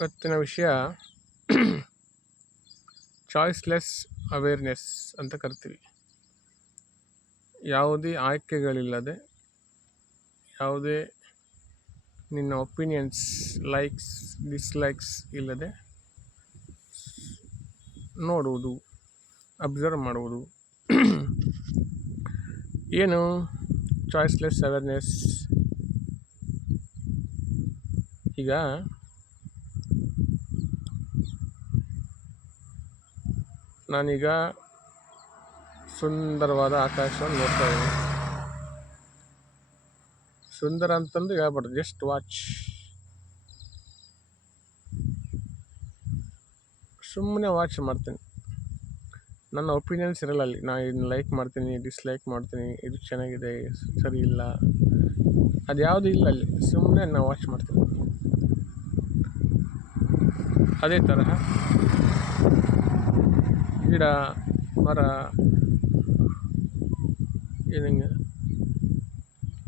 ಇವತ್ತಿನ ವಿಷಯ choiceless awareness ಅಂತ ಕರಿತೀವಿ. ಯಾವುದೇ ಆಯ್ಕೆಗಳಿಲ್ಲದೆ, ಯಾವುದೇ ನಿನ್ನ ಒಪಿನಿಯನ್ಸ್, ಲೈಕ್ಸ್, ಡಿಸ್ಲೈಕ್ಸ್ ಇಲ್ಲದೆ ನೋಡುವುದು, ಅಬ್ಸರ್ವ್ ಮಾಡುವುದು. ಏನು ಚಾಯ್ಸ್ಲೆಸ್ ಅವೇರ್ನೆಸ್? ಈಗ ನಾನೀಗ ಸುಂದರವಾದ ಆಕಾಶವನ್ನು ನೋಡ್ತಾ ಇದ್ದೀನಿ. ಸುಂದರ ಅಂತಂದು ಹೇಳ್ಬಾರ್ದು ಜಸ್ಟ್ ವಾಚ್ ಸುಮ್ಮನೆ ವಾಚ್ ಮಾಡ್ತೀನಿ. ನನ್ನ ಒಪಿನಿಯನ್ಸ್ ಇರಲ್ಲ ಅಲ್ಲಿ. ನಾನು ಇದನ್ನ ಲೈಕ್ ಮಾಡ್ತೀನಿ ಡಿಸ್ಲೈಕ್ ಮಾಡ್ತೀನಿ, ಇದು ಚೆನ್ನಾಗಿದೆ, ಸರಿ ಇಲ್ಲ. ಅದು ಯಾವುದೂ ಇಲ್ಲ ಅಲ್ಲಿ. ಸುಮ್ಮನೆ ನಾನು ವಾಚ್ ಮಾಡ್ತೀನಿ. ಅದೇ ತರಹ. ಗಿಡ, ಮರ, ಏನಂಗೆ,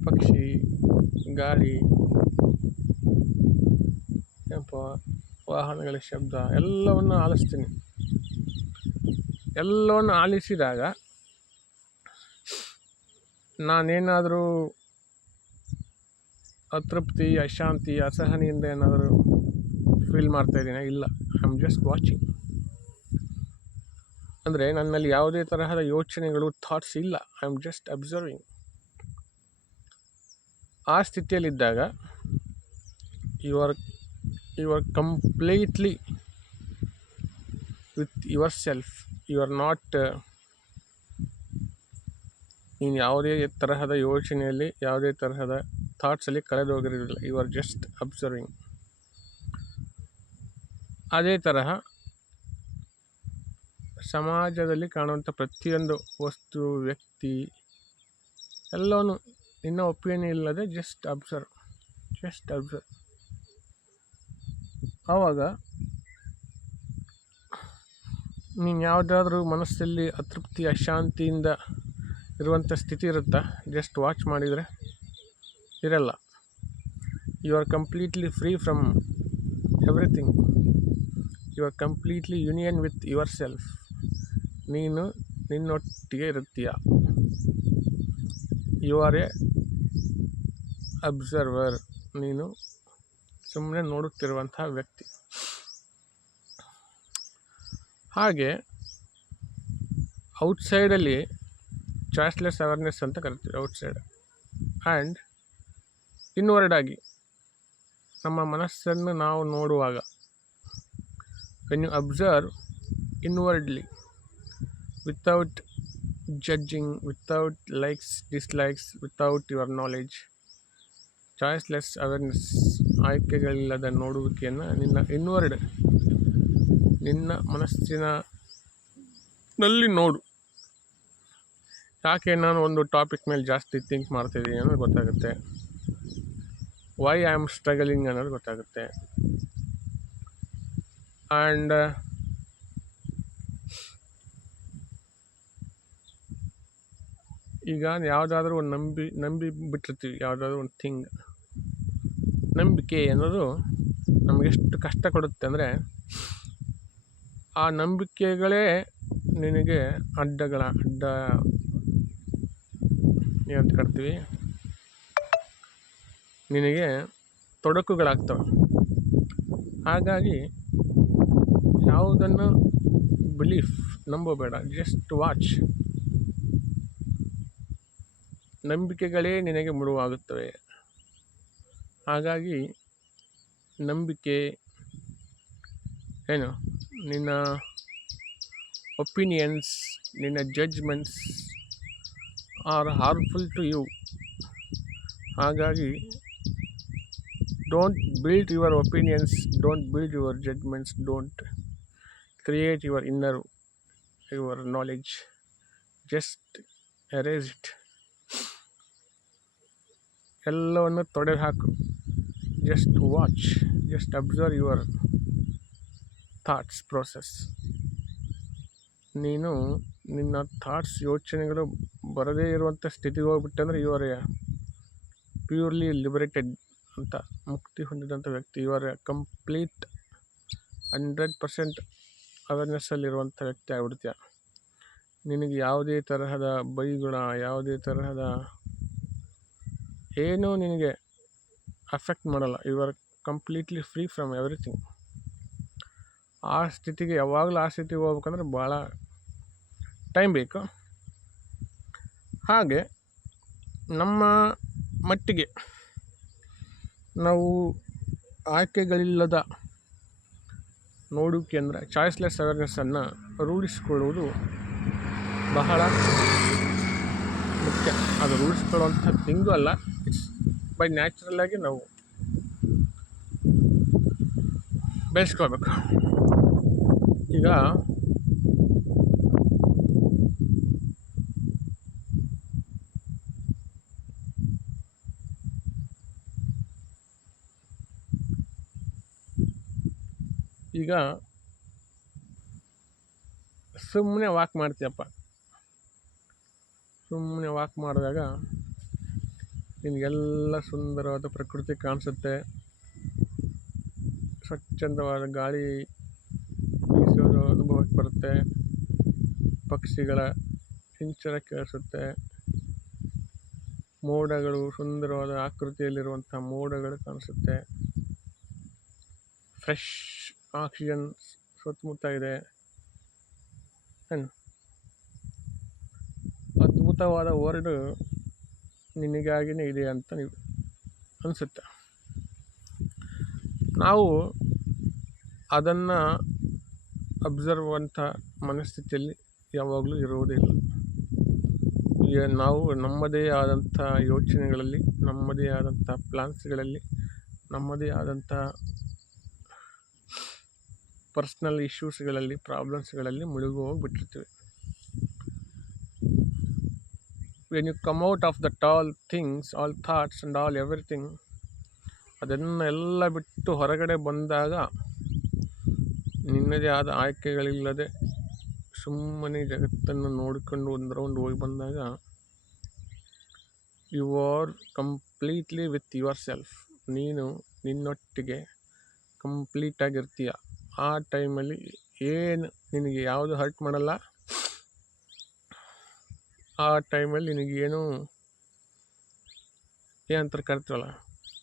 ಪಕ್ಷಿ, ಗಾಳಿ, ಏನಪ್ಪ, ವಾಹನಗಳ ಶಬ್ದ, ಎಲ್ಲವನ್ನು ಆಲಿಸ್ತೀನಿ. ಎಲ್ಲವನ್ನು ಆಲಿಸಿದಾಗ ನಾನೇನಾದರೂ ಅತೃಪ್ತಿ, ಅಶಾಂತಿ, ಅಸಹನೆಯಿಂದ ಏನಾದರೂ ಫೀಲ್ ಮಾಡ್ತಾ ಇದ್ದೀನಿ? ಇಲ್ಲ. ಐ ಆಮ್ ಜಸ್ಟ್ ವಾಚಿಂಗ್ ಅಂದರೆ ನನ್ನಲ್ಲಿ ಯಾವುದೇ ತರಹದ ಯೋಚನೆಗಳು ಥಾಟ್ಸ್ ಇಲ್ಲ. ಐ ಆಮ್ ಜಸ್ಟ್ ಅಬ್ಸರ್ವಿಂಗ್ ಆ ಸ್ಥಿತಿಯಲ್ಲಿದ್ದಾಗ you are you are completely with yourself you are not ನೀನು ಯಾವುದೇ ತರಹದ ಯೋಚನೆಯಲ್ಲಿ, ಯಾವುದೇ ತರಹದ ಥಾಟ್ಸಲ್ಲಿ ಕಳೆದೋಗಿರೋದಿಲ್ಲ ಯು ಆರ್ ಜಸ್ಟ್ ಅಬ್ಸರ್ವಿಂಗ್ ಅದೇ ತರಹ ಸಮಾಜದಲ್ಲಿ ಕಾಣುವಂಥ ಪ್ರತಿಯೊಂದು ವಸ್ತು, ವ್ಯಕ್ತಿ, ಎಲ್ಲವೂ ನಿನ್ನ ಒಪಿನಿಯನ್ ಇಲ್ಲದೆ ಜಸ್ಟ್ ಅಬ್ಸರ್ವ್ ಜಸ್ಟ್ ಅಬ್ಸರ್ವ್ ಆವಾಗ ನೀನು ಯಾವುದಾದ್ರೂ ಮನಸ್ಸಲ್ಲಿ ಅತೃಪ್ತಿ, ಅಶಾಂತಿಯಿಂದ ಇರುವಂಥ ಸ್ಥಿತಿ ಇರುತ್ತಾ? ಜಸ್ಟ್ ವಾಚ್ ಮಾಡಿದರೆ ಇರಲ್ಲ. You are completely free from everything you are completely union with yourself ನೀನು ನಿನ್ನೊಟ್ಟಿಗೆ ಇರುತ್ತೀಯ? ಯು ಆರ್ ಎ ಅಬ್ಸರ್ವರ್ ನೀನು ಸುಮ್ಮನೆ ನೋಡುತ್ತಿರುವಂತಹ ವ್ಯಕ್ತಿ. ಹಾಗೆ ಔಟ್ಸೈಡಲ್ಲಿ ಚಾಯ್ಸ್ಲೆಸ್ ಅವೇರ್ನೆಸ್ ಅಂತ ಕರಿತೀವಿ ಔಟ್ಸೈಡ್ ಆ್ಯಂಡ್ ಇನ್ವರ್ಡ್ ಆಗಿ ನಮ್ಮ ಮನಸ್ಸನ್ನು ನಾವು ನೋಡುವಾಗ when you observe inwardly without judging without likes dislikes without your knowledge. Choiceless awareness ಆಯ್ಕೆಗಳಿಲ್ಲದ ನೋಡುವಿಕೆಯನ್ನು ನಿನ್ನ ಇನ್ವರ್ಡ್ ನಿನ್ನ ಮನಸ್ಸಿನ ನಲ್ಲಿ ನೋಡು. ಯಾಕೆ ನಾನು ಒಂದು ಟಾಪಿಕ್ ಮೇಲೆ ಜಾಸ್ತಿ ಥಿಂಕ್ ಮಾಡ್ತಿದ್ದೀನಿ ಅನ್ನೋದು ಗೊತ್ತಾಗುತ್ತೆ. ವೈ ಐ ಆಮ್ ಸ್ಟ್ರಗಲಿಂಗ್ ಅನ್ನೋದು ಗೊತ್ತಾಗುತ್ತೆ. ಆ್ಯಂಡ್ ಈಗ ಯಾವುದಾದ್ರೂ ಒಂದು ನಂಬಿ ನಂಬಿ ಬಿಟ್ಟಿರ್ತೀವಿ, ಯಾವುದಾದ್ರೂ ಒಂದು ಥಿಂಗ್. ನಂಬಿಕೆ ಅನ್ನೋದು ನಮಗೆಷ್ಟು ಕಷ್ಟ ಕೊಡುತ್ತೆ ಅಂದರೆ ಆ ನಂಬಿಕೆಗಳೇ ನಿನಗೆ ಅಡ್ಡಗಳ, ಅಡ್ಡ ಏನಂತ ಕರಿತೀವಿ ನಿನಗೆ ತೊಡಕುಗಳಾಗ್ತವೆ. ಹಾಗಾಗಿ ಯಾವುದನ್ನು ಬಿಲೀಫ್ ನಂಬಬೇಡ, ಜಸ್ಟ್ ವಾಚ್. ನಂಬಿಕೆಗಳೇ ನಿನಗೆ ಮುಳುವಾಗುತ್ತವೆ. ಹಾಗಾಗಿ ನಂಬಿಕೆ ಏನು? ನಿನ್ನ ಒಪಿನಿಯನ್ಸ್, ನಿನ್ನ judgements are harmful to you. ಹಾಗಾಗಿ don't build your opinions, don't build your judgements don't create your inner, your knowledge. Just erase ಎಲ್ಲವನ್ನು ತೊಡೆದು ಹಾಕು. Just watch just observe your thoughts process ನೀನು ನಿನ್ನ ಥಾಟ್ಸ್ ಯೋಚನೆಗಳು ಬರದೇ ಇರುವಂಥ ಸ್ಥಿತಿಗೆ ಹೋಗ್ಬಿಟ್ಟೆ ಅಂದರೆ you are a purely liberated ಅಂತ, ಮುಕ್ತಿ ಹೊಂದಿದಂಥ ವ್ಯಕ್ತಿ. ಯುವರ್ ಕಂಪ್ಲೀಟ್ ಹಂಡ್ರೆಡ್ ಪರ್ಸೆಂಟ್ ಅವೇರ್ನೆಸ್ಸಲ್ಲಿರುವಂಥ ವ್ಯಕ್ತಿ ಆಗ್ಬಿಡ್ತೀಯ. ನಿನಗೆ ಯಾವುದೇ ತರಹದ ಬೈಗುಣ, ಯಾವುದೇ ತರಹದ ಏನೂ ನಿನಗೆ ಅಫೆಕ್ಟ್ ಮಾಡಲ್ಲ. You are completely free from everything ಆ ಸ್ಥಿತಿಗೆ ಯಾವಾಗಲೂ ಆ ಸ್ಥಿತಿಗೆ ಹೋಗ್ಬೇಕಂದ್ರೆ ಭಾಳ ಟೈಮ್ ಬೇಕು. ಹಾಗೆ ನಮ್ಮ ಮಟ್ಟಿಗೆ ನಾವು ಆಯ್ಕೆಗಳಿಲ್ಲದ ನೋಡೋಕೆ ಅಂದರೆ ಚಾಯ್ಸ್ಲೆಸ್ ಅವೇರ್ನೆಸ್ಸನ್ನು ರೂಢಿಸಿಕೊಳ್ಳುವುದು ಬಹಳ ಮುಖ್ಯ. ಅದು ರೂಢಿಸ್ಕೊಳ್ಳುವಂಥ ತಿಂಗೂ ಅಲ್ಲ ಬೈ ನ್ಯಾಚುರಲ್ಲಾಗಿ ನಾವು ಬೆಳೆಸ್ಕೋಬೇಕು ಈಗ ಈಗ ಸುಮ್ಮನೆ ವಾಕ್ ಮಾಡ್ತೀಯಪ್ಪ. ಸುಮ್ಮನೆ ವಾಕ್ ಮಾಡಿದಾಗ ನಿನಗೆಲ್ಲ ಸುಂದರವಾದ ಪ್ರಕೃತಿ ಕಾಣಿಸುತ್ತೆ. ಸ್ವಚ್ಛಂದವಾದ ಗಾಳಿ ಬೀಸೋದು ಅನುಭವಕ್ಕೆ ಬರುತ್ತೆ. ಪಕ್ಷಿಗಳ ಕಿಂಚನ ಕೇಳಿಸುತ್ತೆ. ಮೋಡಗಳು, ಸುಂದರವಾದ ಆಕೃತಿಯಲ್ಲಿರುವಂಥ ಮೋಡಗಳು ಕಾಣಿಸುತ್ತೆ. ಫ್ರೆಶ್ ಆಕ್ಸಿಜನ್ ಸುತ್ತಮುತ್ತ ಇದೆ. ಅದ್ಭುತವಾದ ವರ್ಲ್ಡ್ ನಿನಗಾಗಿಯೇ ಇದೆ ಅಂತ ನೀವು ಅನಿಸುತ್ತೆ. ನಾವು ಅದನ್ನು ಅಬ್ಸರ್ವ್ ಅಂತ ಮನಸ್ಥಿತಿಯಲ್ಲಿ ಯಾವಾಗಲೂ ಇರುವುದಿಲ್ಲ ನಾವು ನಮ್ಮದೇ ಆದಂಥ ಯೋಚನೆಗಳಲ್ಲಿ, ನಮ್ಮದೇ ಆದಂಥ ಪ್ಲಾನ್ಸ್ಗಳಲ್ಲಿ, ನಮ್ಮದೇ ಆದಂಥ ಪರ್ಸ್ನಲ್ ಇಶ್ಯೂಸ್ಗಳಲ್ಲಿ, ಪ್ರಾಬ್ಲಮ್ಸ್ಗಳಲ್ಲಿ ಮುಳುಗಿ ಹೋಗಿಬಿಟ್ಟಿರ್ತೀವಿ. When you come out of that all things all thoughts and all everything ಅದನ್ನೆಲ್ಲ ಬಿಟ್ಟು ಹೊರಗಡೆ ಬಂದಾಗ ನಿನ್ನದೇ ಆದ ಆಯ್ಕೆಗಳಿಲ್ಲದೆ ಸುಮ್ಮನೆ ಜಗತ್ತನ್ನು ನೋಡಿಕೊಂಡು ಒಂದು ರೌಂಡ್ ಹೋಗಿ ಬಂದಾಗ you are completely with yourself ನೀನು ನಿನ್ನೊಟ್ಟಿಗೆ ಕಂಪ್ಲೀಟಾಗಿರ್ತೀಯ ಆ ಟೈಮಲ್ಲಿ ಏನು ನಿನಗೆ ಯಾವುದು ಹರ್ಟ್ ಮಾಡಲ್ಲ? ಆ ಟೈಮಲ್ಲಿ ನಿನಗೇನು ಏನಂತಾರೆ ಕರಿತೀವಲ್ಲ?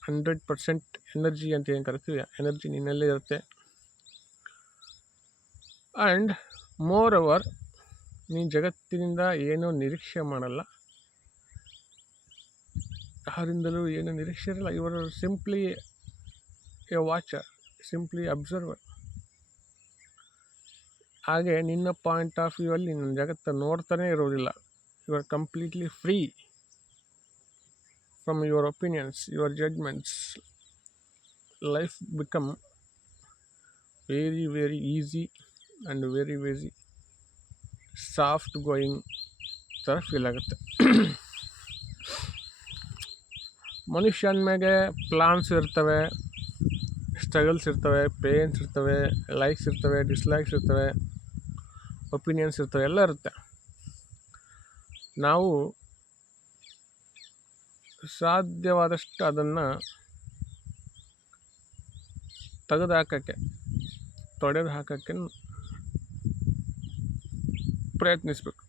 ಹಂಡ್ರೆಡ್ ಪರ್ಸೆಂಟ್ ಎನರ್ಜಿ ಅಂತ ಏನು ಕರಿತೀವಿ? ಎನರ್ಜಿ ನಿನ್ನಲ್ಲೇ ಇರುತ್ತೆ. ಆ್ಯಂಡ್ ಮೋರ್ ಓವರ್ ನೀನು ಜಗತ್ತಿನಿಂದ ಏನೂ ನಿರೀಕ್ಷೆ ಮಾಡಲ್ಲ. ಯಾರಿಂದಲೂ ಏನು ನಿರೀಕ್ಷೆ ಇರಲ್ಲ. ಇವರು simply a watcher simply observer ಹಾಗೆ ನಿನ್ನ ಪಾಯಿಂಟ್ ಆಫ್ ವ್ಯೂ ಅಲ್ಲಿ ನಿನ್ನ ಜಗತ್ತ ನೋಡ್ತಾನೇ ಇರೋದಿಲ್ಲ. You are completely free from your opinions your judgements life become very very easy and very very soft going ಥರ ಫೀಲ್ ಆಗುತ್ತೆ. ಮನುಷ್ಯನ ಮ್ಯಾಗೆ ಪ್ಲಾನ್ಸ್ ಇರ್ತವೆ ಸ್ಟ್ರಗಲ್ಸ್ ಇರ್ತವೆ ಪೇನ್ಸ್ ಇರ್ತವೆ ಲೈಕ್ಸ್ ಇರ್ತವೆ ಡಿಸ್ಲೈಕ್ಸ್ ಇರ್ತವೆ ಒಪಿನಿಯನ್ಸ್ ಇರ್ತವೆ, ಎಲ್ಲ ಇರುತ್ತೆ. ನಾವು ಸಾಧ್ಯವಾದಷ್ಟು ಅದನ್ನು ತೆಗೆದು ಹಾಕೋಕ್ಕೆ ತೊಡೆದು ಹಾಕೋಕ್ಕೆ ಪ್ರಯತ್ನಿಸಬೇಕು.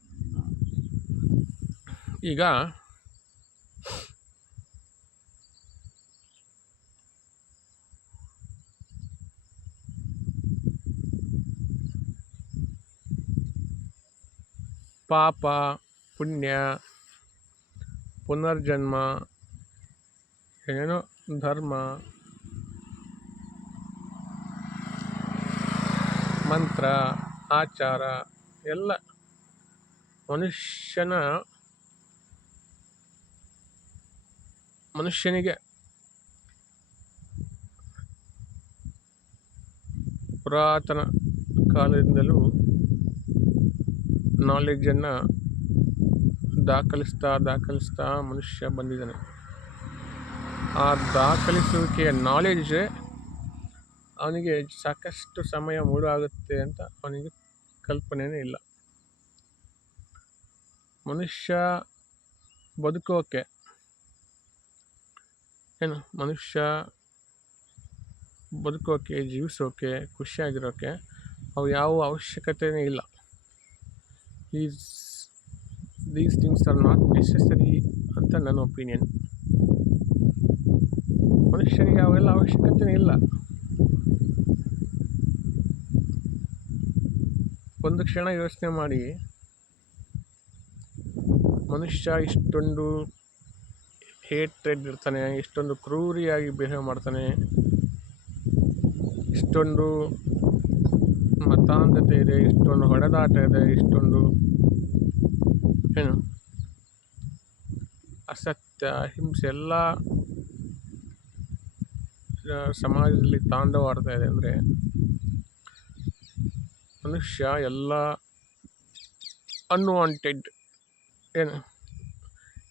ಈಗ ಪಾಪ ಪುಣ್ಯ ಪುನರ್ಜನ್ಮ ಏನೇನೋ ಧರ್ಮ ಮಂತ್ರ ಆಚಾರ ಎಲ್ಲ ಮನುಷ್ಯನ ಮನುಷ್ಯನಿಗೆ ಪುರಾತನ ಕಾಲದಿಂದಲೂ ನಾಲೆಡ್ಜನ್ನು ದಾಖಲಿಸ್ತಾ ದಾಖಲಿಸ್ತಾ ಮನುಷ್ಯ ಬಂದಿದ್ದಾನೆ. ಆ ದಾಖಲಿಸುವಿಕೆಯ ನಾಲೆಡ್ಜ್ ಅವನಿಗೆ ಸಾಕಷ್ಟು ಸಮಯ ಮೂಡಾಗುತ್ತೆ ಅಂತ ಅವನಿಗೆ ಕಲ್ಪನೆಯೇ ಇಲ್ಲ. ಮನುಷ್ಯ ಬದುಕೋಕೆ ಏನು? ಮನುಷ್ಯ ಬದುಕೋಕೆ, ಜೀವಿಸೋಕೆ, ಖುಷಿಯಾಗಿರೋಕೆ ಅವು ಯಾವ ಅವಶ್ಯಕತೆಯೇ ಇಲ್ಲ. Is these things are not necessary ಅಂತ ನನ್ನ ಒಪಿನಿಯನ್ ಮನುಷ್ಯನಿಗೆ ಅವೆಲ್ಲ ಅವಶ್ಯಕತೆ ಇಲ್ಲ. ಒಂದು ಕ್ಷಣ ಯೋಚನೆ ಮಾಡಿ. ಮನುಷ್ಯ ಇಷ್ಟೊಂದು ಟ್ರೆಡ್ ಇರ್ತಾನೆ ಇಷ್ಟೊಂದು ಕ್ರೂರಿಯಾಗಿ ಬಿಹೇವ್ ಮಾಡ್ತಾನೆ, ಇಷ್ಟೊಂದು ಮತಾಂಧತೆ ಇದೆ, ಇಷ್ಟೊಂದು ಹೊಡೆದಾಟ ಇದೆ, ಇಷ್ಟೊಂದು ಏನು? ಅಸತ್ಯ ಅಹಿಂಸೆ ಎಲ್ಲ ಸಮಾಜದಲ್ಲಿ ತಾಂಡವಾಡ್ತಾ ಇದೆ ಅಂದರೆ ಮನುಷ್ಯ ಎಲ್ಲ ಅನ್ವಾಂಟೆಡ್ ಏನು?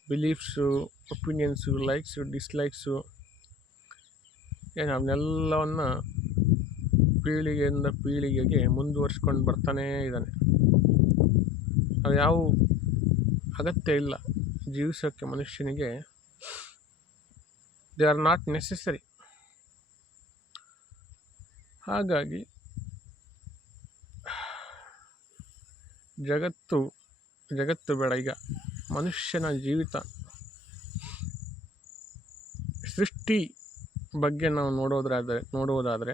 ಬಿಲೀಫ್ಸು ಒಪಿನಿಯನ್ಸು ಲೈಕ್ಸು ಡಿಸ್ಲೈಕ್ಸು ಏನು? ಅವನ್ನೆಲ್ಲವನ್ನ ಪೀಳಿಗೆಯಿಂದ ಪೀಳಿಗೆಗೆ ಮುಂದುವರ್ಸ್ಕೊಂಡು ಬರ್ತಾನೇ ಇದ್ದಾನೆ. ಅವು ಯಾವ ಅಗತ್ಯ ಇಲ್ಲ. ಜೀವಿಸೋಕ್ಕೆ ಮನುಷ್ಯನಿಗೆ ದೇ ಆರ್ ನಾಟ್ ನೆಸೆಸರಿ ಹಾಗಾಗಿ ಜಗತ್ತು ಜಗತ್ತು ಬೇಡ. ಈಗ ಮನುಷ್ಯನ ಜೀವಿತ ಸೃಷ್ಟಿ ಬಗ್ಗೆ ನಾವು ನೋಡೋದಾದರೆ ನೋಡುವುದಾದರೆ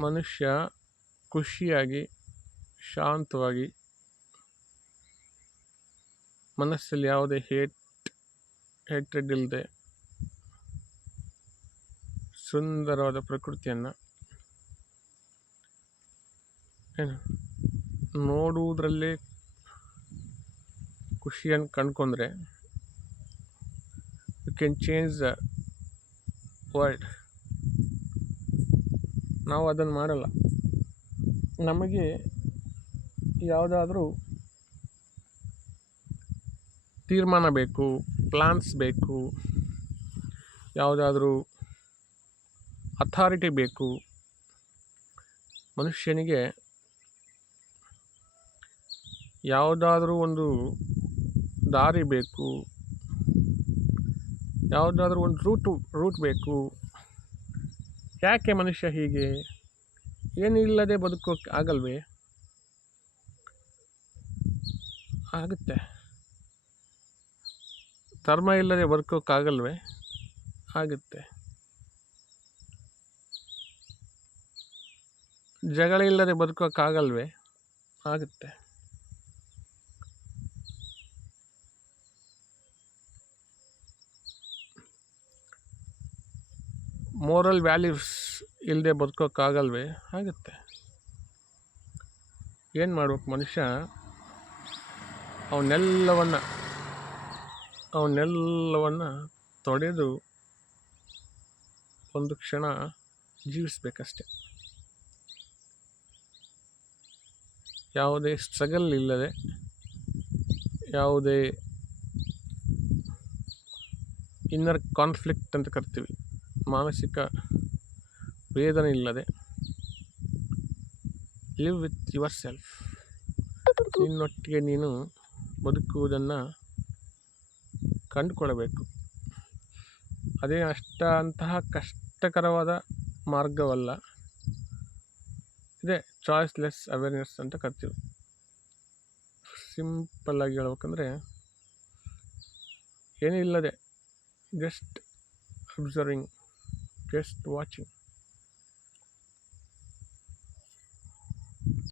ಮನುಷ್ಯ ಖುಷಿಯಾಗಿ, ಶಾಂತವಾಗಿ, ಮನಸ್ಸಲ್ಲಿ ಯಾವುದೇ ಹೇಟ್ ಹೇಟ್ರೆಡ್ ಇಲ್ಲದೆ ಸುಂದರವಾದ ಪ್ರಕೃತಿಯನ್ನು ಏನು ನೋಡುವುದರಲ್ಲೇ ಖುಷಿಯನ್ನು ಕಂಡ್ಕೊಂಡ್ರೆ you can change the world ನಾವು ಅದನ್ನು ಮಾಡಲ್ಲ. ನಮಗೆ ಯಾವುದಾದ್ರೂ ತೀರ್ಮಾನ ಬೇಕು ಪ್ಲಾನ್ಸ್ ಬೇಕು, ಯಾವುದಾದ್ರೂ ಅಥಾರಿಟಿ ಬೇಕು, ಮನುಷ್ಯನಿಗೆ ಯಾವುದಾದ್ರೂ ಒಂದು ದಾರಿ ಬೇಕು, ಯಾವುದಾದ್ರೂ ಒಂದು ರೂಟು ರೂಟ್ ಬೇಕು. ಯಾಕೆ ಮನುಷ್ಯ ಹೀಗೆ? ಏನಿಲ್ಲದೆ ಬದುಕೋಕ್ಕೆ ಆಗಲ್ವೇ? ಆಗುತ್ತೆ. ಧರ್ಮ ಇಲ್ಲದೆ ಬದುಕೋಕ್ಕಾಗಲ್ವೇ ಆಗುತ್ತೆ. ಜಗಳ ಇಲ್ಲದೆ ಬದುಕೋಕ್ಕಾಗಲ್ವೇ ಆಗುತ್ತೆ. ಮೋರಲ್ ವ್ಯಾಲ್ಯೂಸ್ ಇಲ್ಲದೆ ಬದುಕೋಕ್ಕಾಗಲ್ವೇ? ಆಗುತ್ತೆ. ಏನು ಮಾಡ್ಬೇಕು ಮನುಷ್ಯ? ಅವನ್ನೆಲ್ಲವನ್ನು ಅವನ್ನೆಲ್ಲವನ್ನು ತೊಡೆದು ಒಂದು ಕ್ಷಣ ಜೀವಿಸ್ಬೇಕಷ್ಟೆ. ಯಾವುದೇ ಸ್ಟ್ರಗಲ್ ಇಲ್ಲದೆ, ಯಾವುದೇ ಇನ್ನರ್ ಕಾನ್ಫ್ಲಿಕ್ಟ್ ಅಂತ ಕರಿತೀವಿ. ಮಾನಸಿಕ ವೇದನೆ ಇಲ್ಲದೆ ಲಿವ್ ವಿತ್ ಯುವರ್ ಸೆಲ್ಫ್ ನಿನ್ನೊಟ್ಟಿಗೆ ನೀನು ಬದುಕುವುದನ್ನು ಕಂಡುಕೊಳ್ಳಬೇಕು. ಅದೇ ಅಷ್ಟ ಅಂತಹ ಕಷ್ಟಕರವಾದ ಮಾರ್ಗವಲ್ಲ. ಇದೇ ಚಾಯ್ಸ್ಲೆಸ್ ಅವೇರ್ನೆಸ್ ಅಂತ ಕರಿತೀವಿ. ಸಿಂಪಲ್ಲಾಗಿ ಹೇಳ್ಬೇಕಂದ್ರೆ ಏನಿಲ್ಲದೆ ಜಸ್ಟ್ ಅಬ್ಸರ್ವಿಂಗ್ ಜಸ್ಟ್ ವಾಚಿಂಗ್